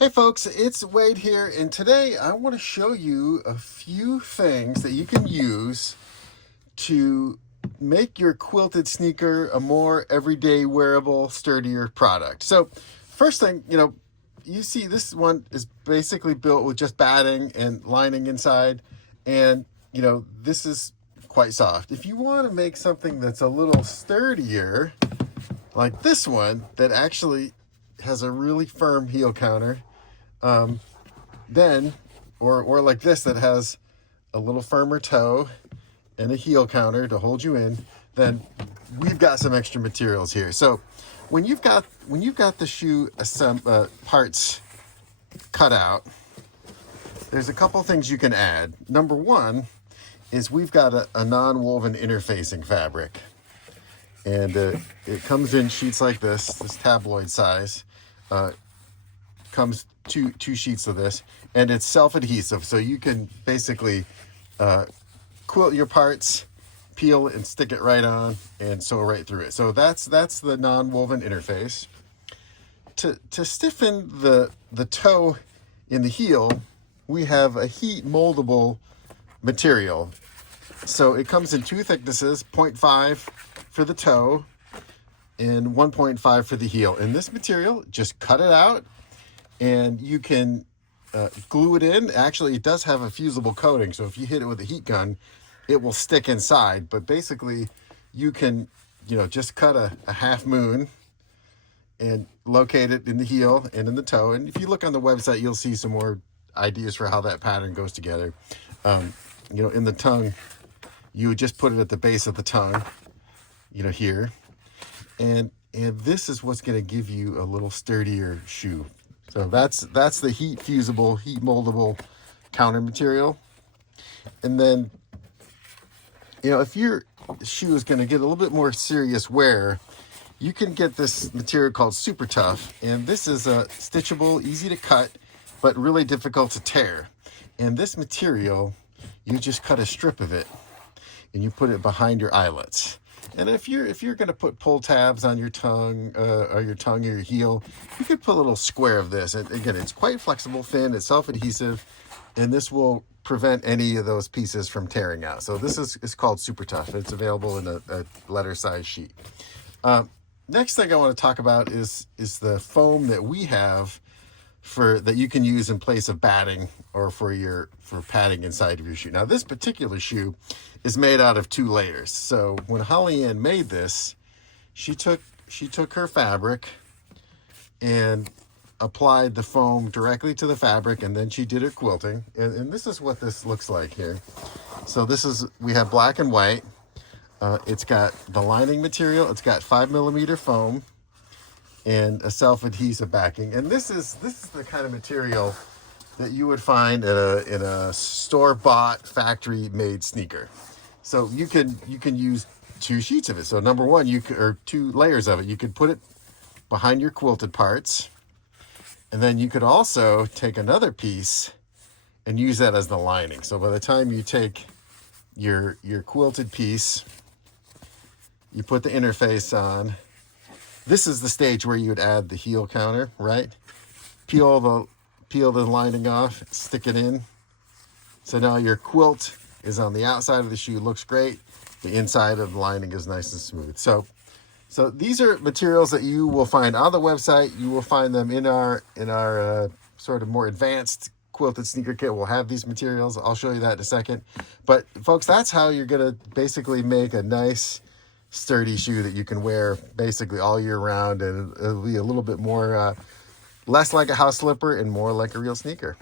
Hey folks, it's Wade here, and today I want to show you a few things that you can use to make your quilted sneaker a more everyday wearable, sturdier product. So first thing, you see this one is basically built with just batting and lining inside, and this is quite soft. If you want to make something that's a little sturdier, like this one that actually has a really firm heel counter, then or like this that has a little firmer toe and a heel counter to hold you in, then we've got some extra materials here. So when you've got the shoe parts cut out, there's a couple things you can add. Number one is we've got a non-woven interfacing fabric, and it comes in sheets like this tabloid size. Comes two sheets of this, and it's self-adhesive, so you can basically quilt your parts, peel and stick it right on, and sew right through it. So that's the non-woven interface. To stiffen the toe in the heel, we have a heat moldable material. So it comes in two thicknesses, 0.5 for the toe and 1.5 for the heel. And this material, just cut it out, and you can glue it in. Actually, it does have a fusible coating, so if you hit it with a heat gun, it will stick inside. But basically, you can, just cut a half moon and locate it in the heel and in the toe. And if you look on the website, you'll see some more ideas for how that pattern goes together. In the tongue, you would just put it at the base of the tongue, here. And this is what's going to give you a little sturdier shoe. So that's the heat fusible, heat moldable counter material. And then, if your shoe is going to get a little bit more serious wear, you can get this material called Super Tuff. And this is a stitchable, easy to cut, but really difficult to tear. And this material, you just cut a strip of it and you put it behind your eyelets. And if you're going to put pull tabs on your tongue or your heel, you could put a little square of this. And again, it's quite flexible, thin, it's self-adhesive, and this will prevent any of those pieces from tearing out. So this is called Super Tuff. It's available in a letter size sheet. Next thing I want to talk about is the foam that we have that you can use in place of batting or for padding inside of your shoe. Now, this particular shoe is made out of 2 layers. So when Holly Ann made this, she took her fabric and applied the foam directly to the fabric, and then she did her quilting. And this is what this looks like here. So we have black and white. It's got the lining material. It's got 5mm foam and a self-adhesive backing. And this is the kind of material that you would find in a store-bought, factory-made sneaker. So you can use 2 sheets of it. So number one, or 2 layers of it. You could put it behind your quilted parts, and then you could also take another piece and use that as the lining. So by the time you take your quilted piece, you put the interface on. This is the stage where you would add the heel counter, right? Peel the lining off, stick it in. So now your quilt is on the outside of the shoe, looks great. The inside of the lining is nice and smooth. So these are materials that you will find on the website. You will find them in our sort of more advanced quilted sneaker kit. We'll have these materials. I'll show you that in a second. But folks, that's how you're gonna basically make a nice, sturdy shoe that you can wear basically all year round, and it'll be a little bit more less like a house slipper and more like a real sneaker.